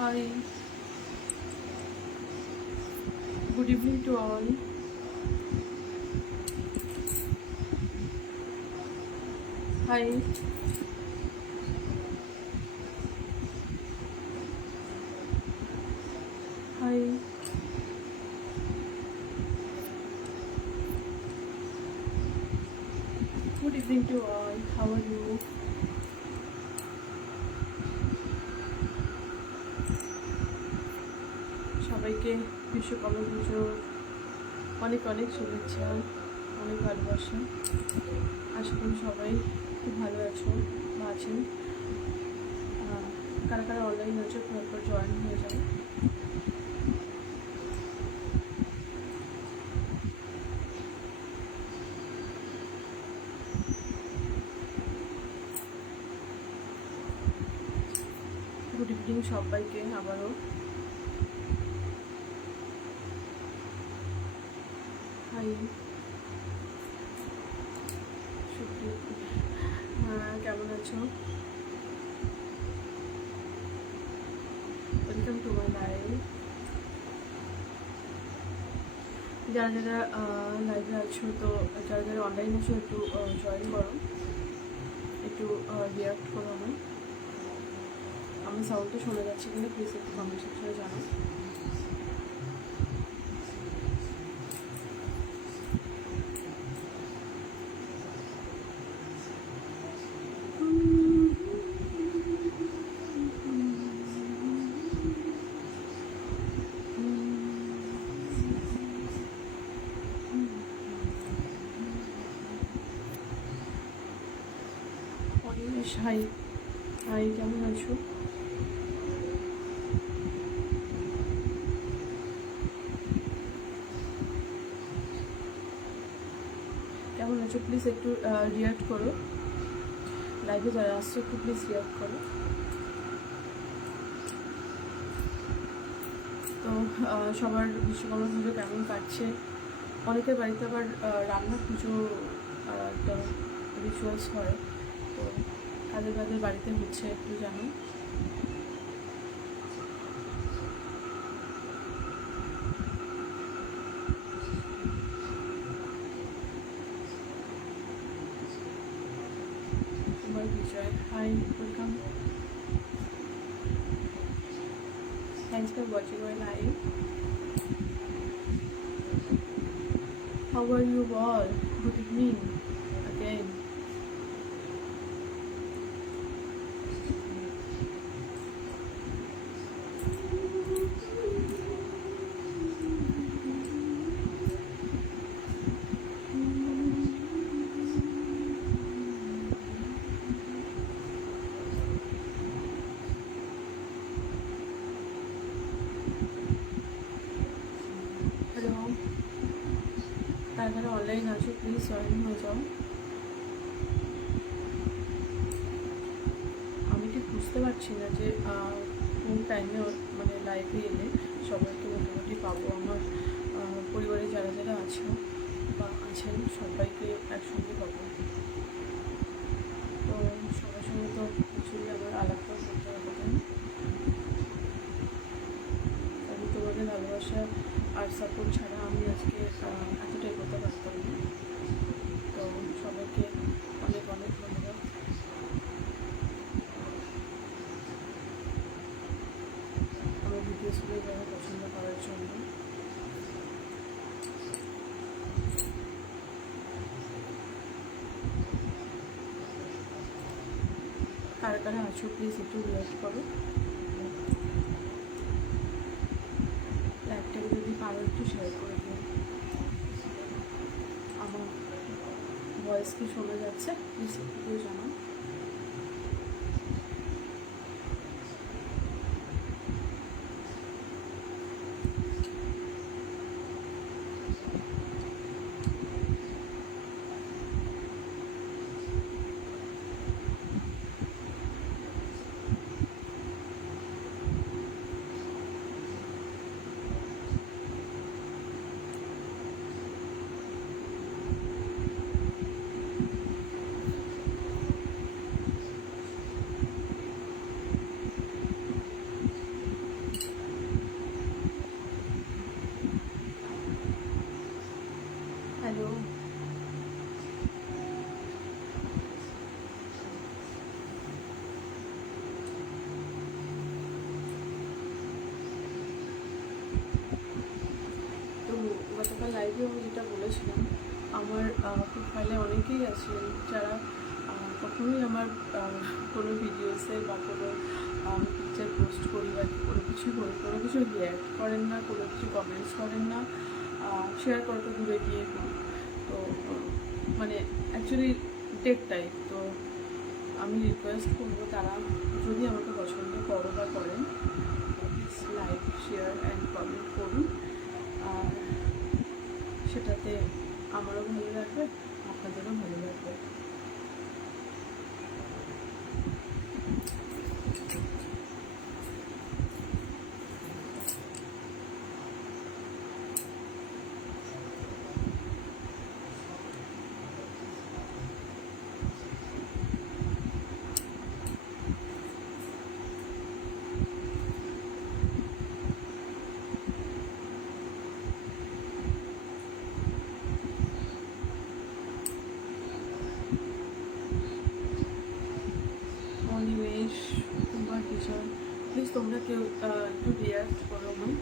Hi, good evening to all. Hi, hi, good evening to all. How are you? সবাইকে বিশ্বকর্মা পুজোর অনেক অনেক শুভেচ্ছা, অনেক ভালোবাসা। আশা করি সবাই খুব ভালো আছো বা আছেন। কারা কারা অনলাইন আছে তারপর জয়েন হয়ে যাও। গুড ইভিনিং সবাইকে আবারও। হাই, কেমন আছো? Welcome to my live. যারা যারা লাইভে আছো, তো যারা যারা অনলাইন আছো একটু জয়েন করো, একটু রিয়াক্ট করো। আমার সাউন্ডটা শোনা যাচ্ছে কিনা প্লিজ একটু কমেন্ট সেকশনে জানাও। হাই হাই, কেমন আছো? কেমন আছো প্লিজ একটু রিয়াক্ট করো। লাইভে যারা আসছো একটু প্লিজ রিয়াক্ট করো। তো সবার বিশ্বকর্মা পুজো কেমন কাটছে? অনেকের বাড়িতে আবার রান্না পুজো একটা রিচুয়ালস হয়, তো কাদের কাদের বাড়িতে হচ্ছে একটু জানো। তোমার Bijoy, hi, welcome. Thanks for watching my live. How are you all? Good evening again. Hello, তারা অনলাইন আছো প্লিজ জয়েন হয়ে যাও। আমি ঠিক বুঝতে পারছি না যে কোন টাইমে মানে লাইভে এলে সবাইকে মোটামুটি পাবো। আমার পরিবারে যারা যারা আছো বা আছেন সবাইকে একসঙ্গে পাবো। তো সবার সঙ্গে তো কিছুই আমার আলাপটা করতে হবে, তাই না? আমি তোমাদের ভালোবাসা আর সাপোর্ট ছাড়া আমি আজকে এতটাই করতে পারতাম না। তো সবাইকে অনেক অনেক ধন্যবাদ আমার ভিডিওসগুলো যারা পছন্দ করার জন্য। কারা কারা আছো প্লিজ একটু রিয়াক্ট করো। লাইভটাকে যদি পারো একটু শেয়ার করে দিও। আমার ভয়েস কি শোনা যাচ্ছে প্লিজ একটু জানাও। ভিডিও আমি যেটা বলেছিলাম, আমার প্রোফাইলে অনেকেই আছেন যারা কখনোই আমার কোনো ভিডিওসে বা কোনো পিকচার পোস্ট করি বা কোনো কিছু করি, কোনো কিছু রিয়্যাক্ট করেন না, কোনো কিছু কমেন্টস করেন না, শেয়ার করা তো দূরে গিয়ে করি। তো মানে অ্যাকচুয়ালি টেক টাইপ। তো আমি রিকোয়েস্ট করবো, তারা যদি আমাকে পছন্দ করো বা করেন, please like, share and comment করুন। আর সেটাতে আমারও ভালো লাগবে, আপনাদেরও ভালো লাগবে। অনিমেষ কিংবা টিচার, প্লিজ তোমরা কেউ একটু রিয়াক্ট করো আমার।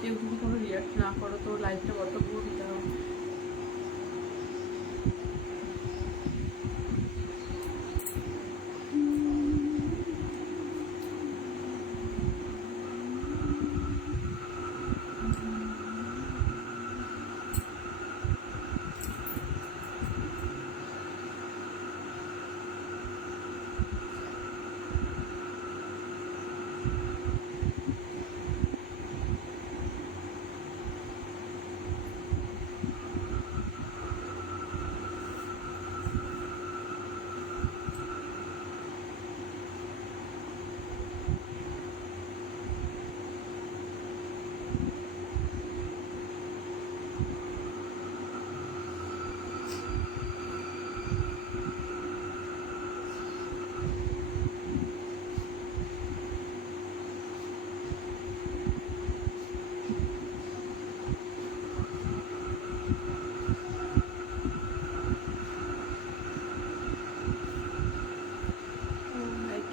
কেউ যদি কোনো রিয়াক্ট না করো তো লাইফটা কত ভুল দিতে হবে।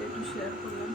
একটু শেয়ার করলাম।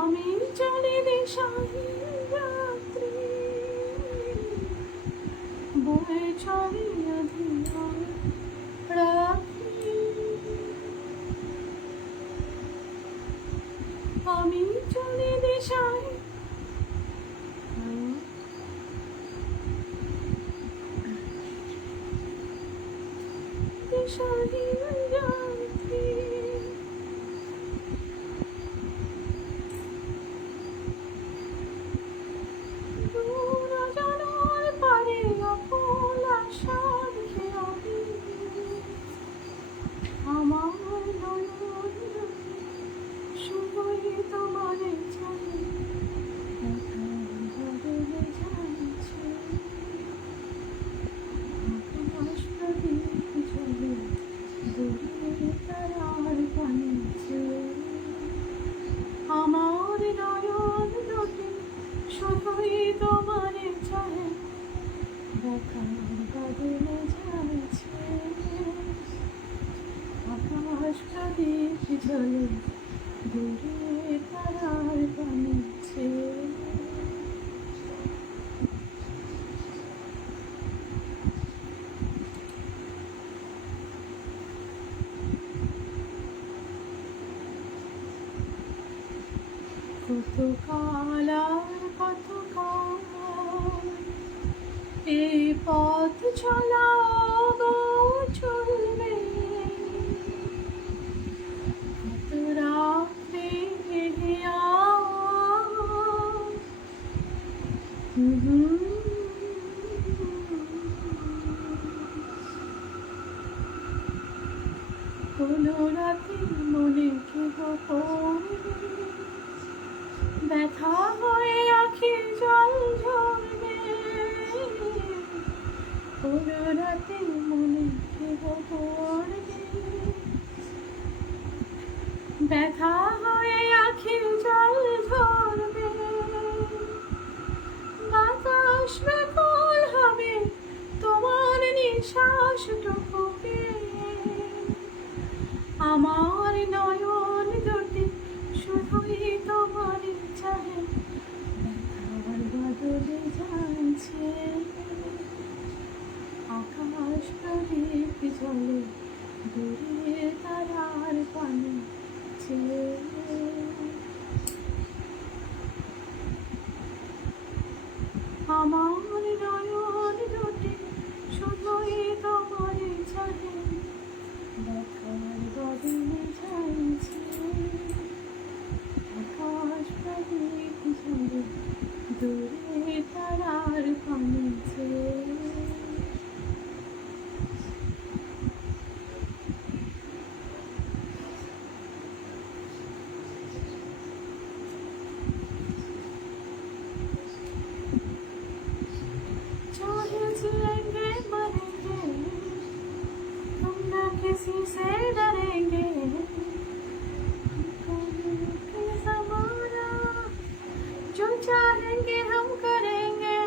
আমি জানি দিশাহীন রাত্রি বয়ে চলে অধিকার রাত্রি, আমি জানি দিশাহীন দিশাহীন রাত্রি। আমার নয়ন দুটি শুধুই তোমার চাহে, দেখার বদলে যাচ্ছে আকাশ প্রদীপ জ্বলে, দূরে তারার বানিয়েছে। কাল আর কত কাল এই পথ চলা গো চলবে, কত রাতে কোনো রাতে মনে কেহ পড়বে, ব্যথা হয়ে আখির জল ঝরবে, কোনো রাতে মনে কেহ পড়বে, ব্যথা হয়ে আখির জল ঝরবে, বাতাস ব্যাকুল হবে তোমার নিঃশ্বাসটুকুকে, আমার নয়ন দুটি শুধুই তোমার চাহে, ব্যথার বদলে জানছে আকাশ প্রদীপ জ্বলে দূরে তারার পানে চেয়ে। আমার নয়ন দুটি শুধুই তোমার চাহে, ব্যথার বদলে জানছে আকাশ প্রদীপ জ্বলে দূরে তারার পানে চেয়ে। चाहे जिएंगे मरेंगे हम ना किसी से डरेंगे, के ज़माना जो चाहेंगे हम करेंगे,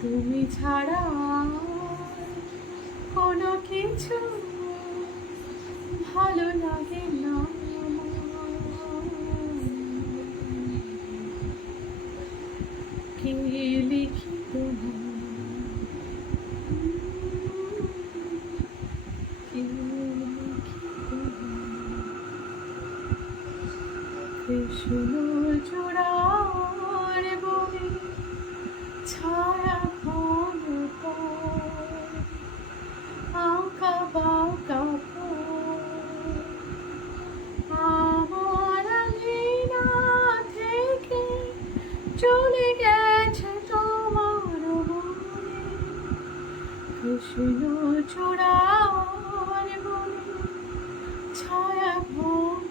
তুমি ছাড়া কোনো কিছু ভালো লাগে না, কে লিখি কৃষ্ণ চূড়ার বনে ছায়া ঘন আঁকা বাঁকা আমার আঙিনা থেকে চলে গেছে তোমার মনে, কৃষ্ণ চূড়ার বনে ছায়া ঘন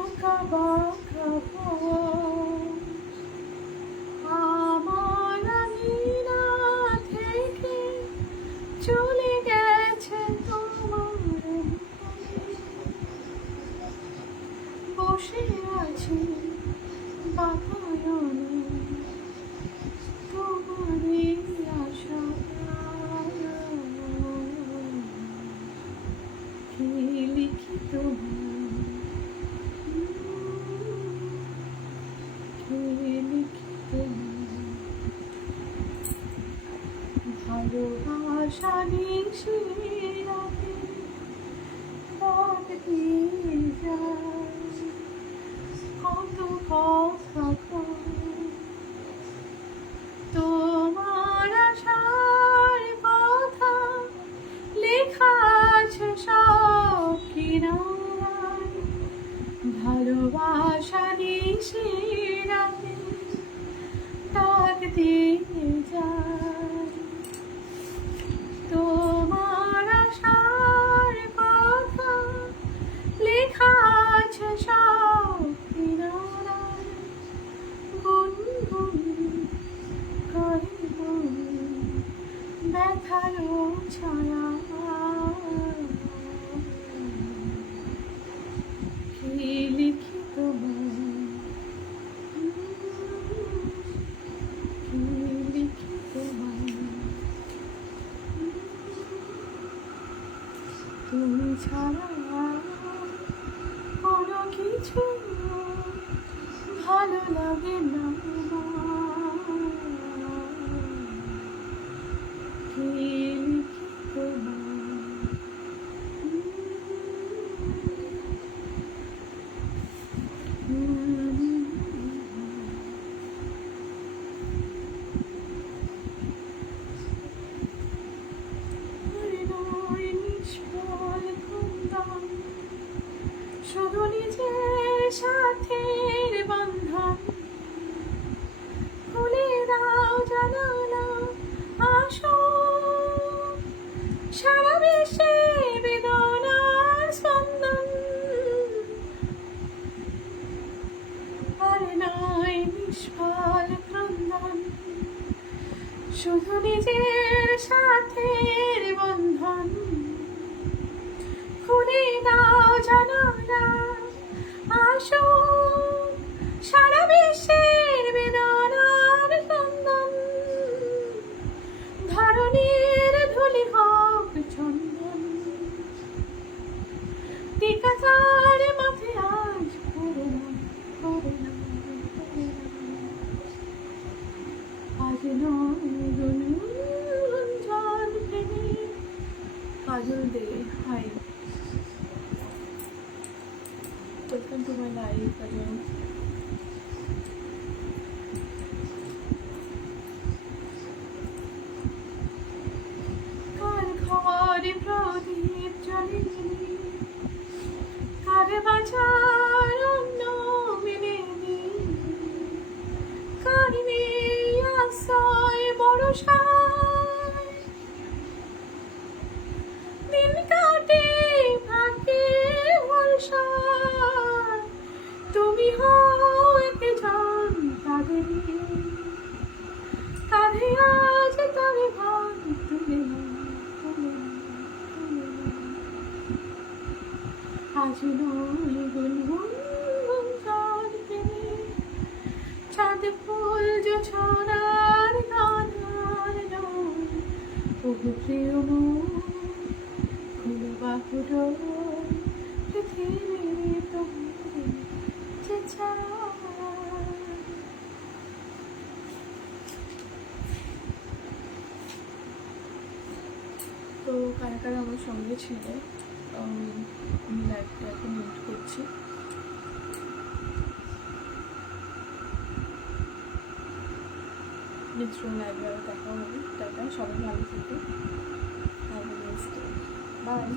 আঁকা বাঁকা আমার আঙিনা থেকে চলে গেছে তোমার মনে, বসে আছি বাতায়নে তোমারই আশা, কে লিখি তোমার, কে লিখি তোমার ভালোবাসা নিশিরাতে পথ দিয়ে যায়, কত কথা তোমার আশার কথা লেখা আছে সব কিনারায়, ভালোবাসা নিশিরাতে ডাক দিয়ে যায়, তোমার আশার কথা লেখা আছে সব কিনারায়, গুনগুন করব ব্যথার ছায়া। ছাড়া কোনো কিছু ভালো লাগে না কে লিখে শুধু নিজের সাথের বন্ধন খুলে দাও জানালা আসো সারা বিশ্বে বেদনার স্পন্দন আর নয় নিষ্ফল ক্রন্দন শুধু নিজের সাথের বন্ধন খুলে দাও জানালা আসো সারা বিশ্বের বেদনার স্পন্দন ধরণীর ধুলি হোক চন্দন টিকাচার মাঝে আজ করে না আজ নয় গুঞ্জন প্রেমে Kajal Dey hi welcome to my life কাজল কার ঘরে প্রদীপ জ্বলে কার বাজার অন্য মেলেনি কার নেই আশ্রয় ভরসায় দিন কাটে ফাঁকে ভরসায় তুমি হও একজন কাঁধে কাঁধে আজ তবে ভাগ তুলে আজ নয় গুনগুন গুঞ্জন প্রেমে চাঁদ ফুল জোছনার গানার নয় ওগো প্রিয় মন খুলে বাহুর পৃথিবী তোমার যে চায়। তো কারা কারা আমার সঙ্গে ছিল আমি লাইভটা এখন এন্ড করছি। নেক্সট লাইভে আবার দেখা হবে। টাটা, সবাই ভালো থেকো। Have a nice day. By.